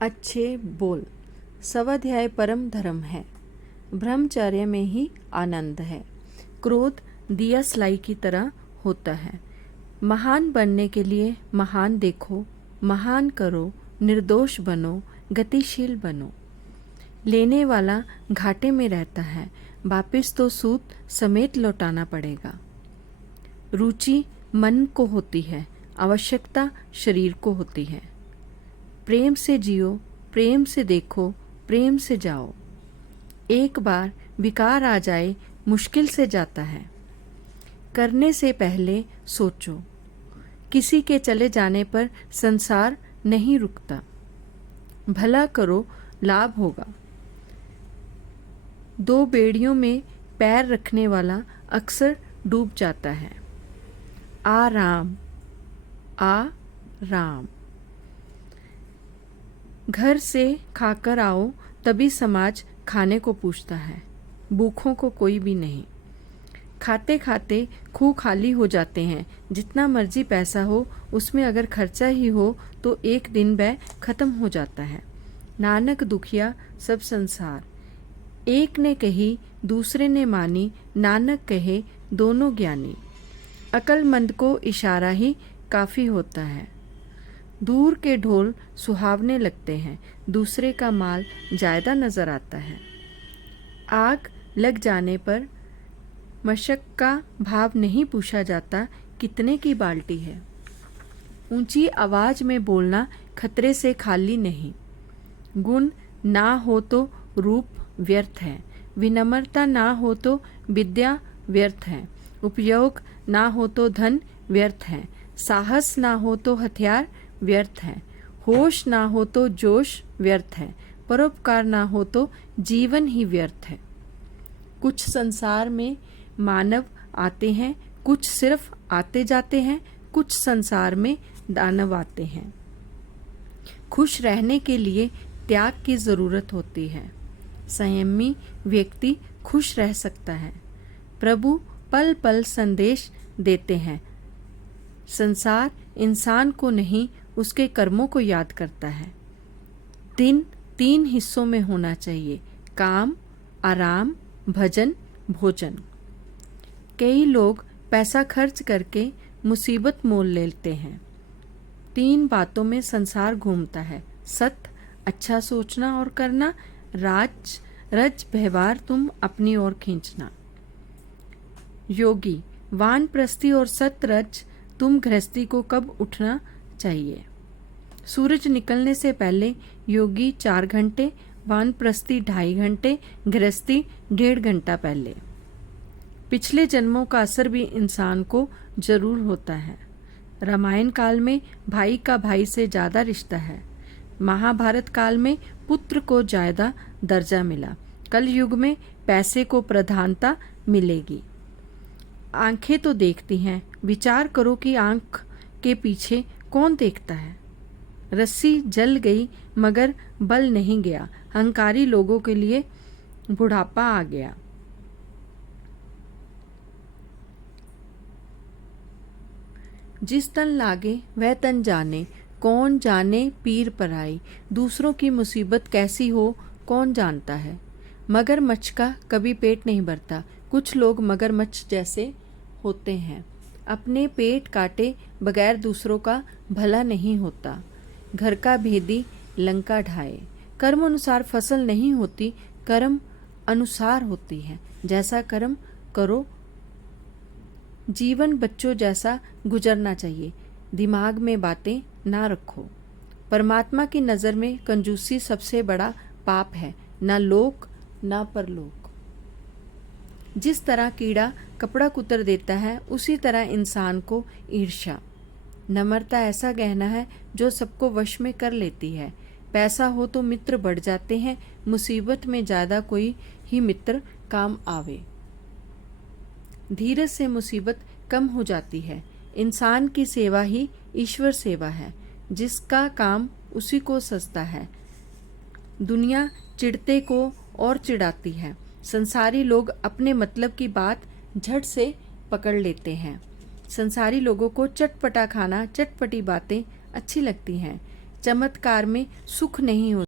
अच्छे बोल। स्वाध्याय परम धर्म है। ब्रह्मचर्य में ही आनंद है। क्रोध दिया स्लाई की तरह होता है। महान बनने के लिए महान देखो, महान करो, निर्दोष बनो, गतिशील बनो। लेने वाला घाटे में रहता है, वापिस तो सूद समेत लौटाना पड़ेगा। रुचि मन को होती है, आवश्यकता शरीर को होती है। प्रेम से जियो, प्रेम से देखो, प्रेम से जाओ। एक बार विकार आ जाए मुश्किल से जाता है। करने से पहले सोचो। किसी के चले जाने पर संसार नहीं रुकता। भला करो, लाभ होगा। दो बेड़ियों में पैर रखने वाला अक्सर डूब जाता है। आराम, आराम। घर से खाकर आओ तभी समाज खाने को पूछता है, भूखों को कोई भी नहीं। खाते खाते खूह खाली हो जाते हैं। जितना मर्जी पैसा हो उसमें अगर खर्चा ही हो तो एक दिन वह खत्म हो जाता है। नानक दुखिया सब संसार। एक ने कही दूसरे ने मानी, नानक कहे दोनों ज्ञानी। अक्लमंद को इशारा ही काफ़ी होता है। दूर के ढोल सुहावने लगते हैं, दूसरे का माल ज़्यादा नज़र आता है। आग लग जाने पर मशक का भाव नहीं पूछा जाता, कितने की बाल्टी है। ऊंची आवाज़ में बोलना खतरे से खाली नहीं। गुण ना हो तो रूप व्यर्थ है, विनम्रता ना हो तो विद्या व्यर्थ है, उपयोग ना हो तो धन व्यर्थ है, साहस ना हो तो हथियार व्यर्थ है, होश ना हो तो जोश व्यर्थ है, परोपकार ना हो तो जीवन ही व्यर्थ है। कुछ संसार में मानव आते हैं, कुछ सिर्फ आते जाते हैं, कुछ संसार में दानव आते हैं। खुश रहने के लिए त्याग की ज़रूरत होती है। संयमी व्यक्ति खुश रह सकता है। प्रभु पल पल संदेश देते हैं। संसार इंसान को नहीं, उसके कर्मों को याद करता है। दिन 3 हिस्सों में होना चाहिए, काम, आराम, भजन, भोजन। कई लोग पैसा खर्च करके मुसीबत मोल लेते हैं। 3 बातों में संसार घूमता है, सत्य, अच्छा सोचना और करना, रज व्यवहार तुम अपनी ओर खींचना। योगी वानप्रस्थी और सतरज तुम गृहस्थी को कब उठना चाहिए। सूरज निकलने से पहले योगी 4 घंटे, वानप्रस्थी 2.5 घंटे, गृहस्थी 1.5 घंटा पहले। पिछले जन्मों का असर भी इंसान को जरूर होता है। रामायण काल में भाई का भाई से ज़्यादा रिश्ता है। महाभारत काल में पुत्र को ज़्यादा दर्जा मिला। कल युग में पैसे को प्रधानता मिलेगी। आंखें तो देखती हैं, विचार करो कि आंख के पीछे कौन देखता है। रस्सी जल गई मगर बल नहीं गया। अहंकारी लोगों के लिए बुढ़ापा आ गया। जिस तन लागे वह तन जाने, कौन जाने पीर पराई। दूसरों की मुसीबत कैसी हो कौन जानता है। मगरमच्छ का कभी पेट नहीं भरता। कुछ लोग मगरमच्छ जैसे होते हैं, अपने पेट काटे बगैर दूसरों का भला नहीं होता। घर का भेदी लंका ढाए। कर्म अनुसार फसल नहीं होती, कर्म अनुसार होती है। जैसा कर्म करो। जीवन बच्चों जैसा गुजरना चाहिए। दिमाग में बातें ना रखो। परमात्मा की नज़र में कंजूसी सबसे बड़ा पाप है, ना लोक ना परलोक। जिस तरह कीड़ा कपड़ा कुतर देता है, उसी तरह इंसान को ईर्ष्या। नम्रता ऐसा गहना है जो सबको वश में कर लेती है। पैसा हो तो मित्र बढ़ जाते हैं, मुसीबत में ज़्यादा कोई ही मित्र काम आवे। धीरज से मुसीबत कम हो जाती है। इंसान की सेवा ही ईश्वर सेवा है। जिसका काम उसी को सजता है। दुनिया चिढ़ते को और चिढ़ाती है। संसारी लोग अपने मतलब की बात झट से पकड़ लेते हैं। संसारी लोगों को चटपटा खाना, चटपटी बातें अच्छी लगती हैं। चमत्कार में सुख नहीं होता।